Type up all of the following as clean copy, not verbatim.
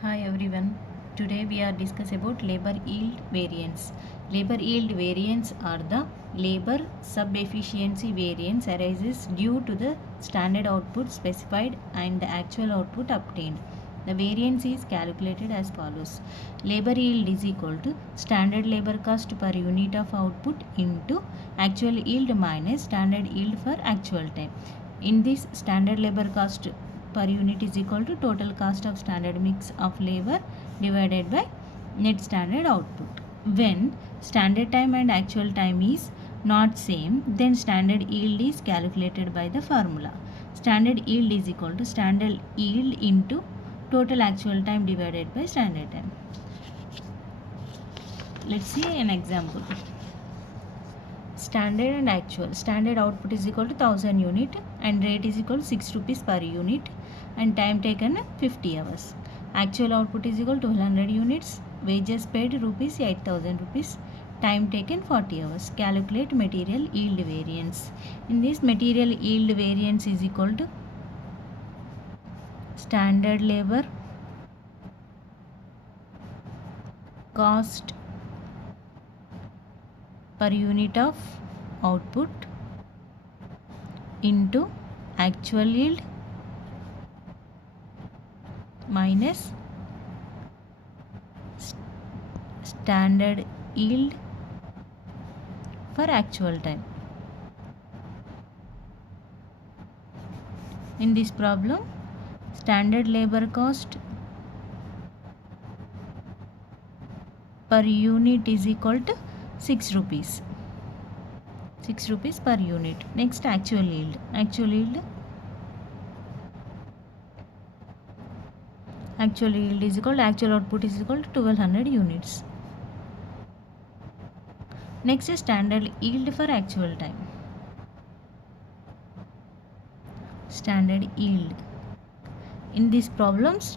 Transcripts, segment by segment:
Hi everyone. Today we are discuss about labor yield variance. Labor yield variance are the labor sub-efficiency variance arises due to the standard output specified and the actual output obtained. The variance is calculated as follows. Labor yield is equal to standard labor cost per unit of output into actual yield minus standard yield for actual time. In this, standard labor cost per unit is equal to total cost of standard mix of labor divided by net standard output. When standard time and actual time is not same, then standard yield is calculated by the formula. Standard yield is equal to standard yield into total actual time divided by standard time. Let's see an example. Standard and actual. Standard output is equal to 1000 unit and rate is equal to 6 rupees per unit and time taken 50 hours. Actual output is equal to 1200 units. Wages paid rupees 8000 rupees. Time taken 40 hours. Calculate material yield variance. In this, material yield variance is equal to standard labor cost per unit of output into actual yield minus standard yield for actual time. In this problem, standard labor cost per unit is equal to 6 rupees. 6 rupees per unit. Next, actual yield. Actual yield is equal to actual output is equal to 1200 units. Next is standard yield for actual time. Standard yield. In these problems,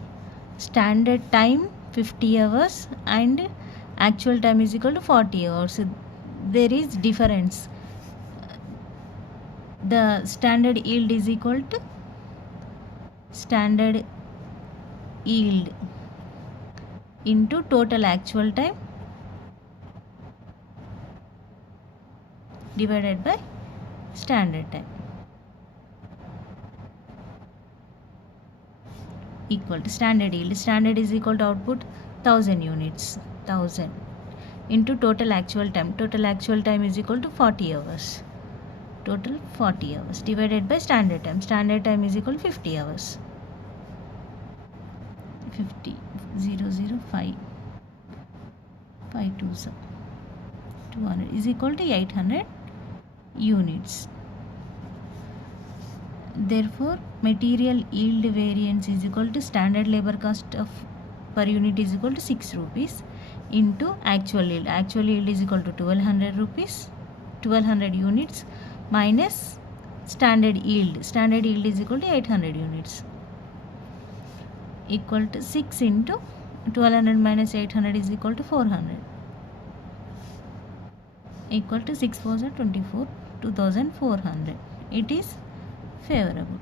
standard time 50 hours and actual time is equal to 40 hours. There is difference. The standard yield is equal to standard yield into total actual time divided by standard time equal to standard yield. Standard is equal to output 1000 units. 1000 into total actual time. Total actual time is equal to 40 hours. Total 40 hours divided by standard time. Standard time is equal to 50 hours. 50 005 5 200 is equal to 800 units. Therefore, material yield variance is equal to standard labor cost of per unit is equal to 6 rupees into actual yield. Actual yield is equal to 1200 rupees, 1200 units minus standard yield. Standard yield is equal to 800 units equal to 6 into 1200 minus 800 is equal to 400 equal to 6 4 24 2400. It is favorable.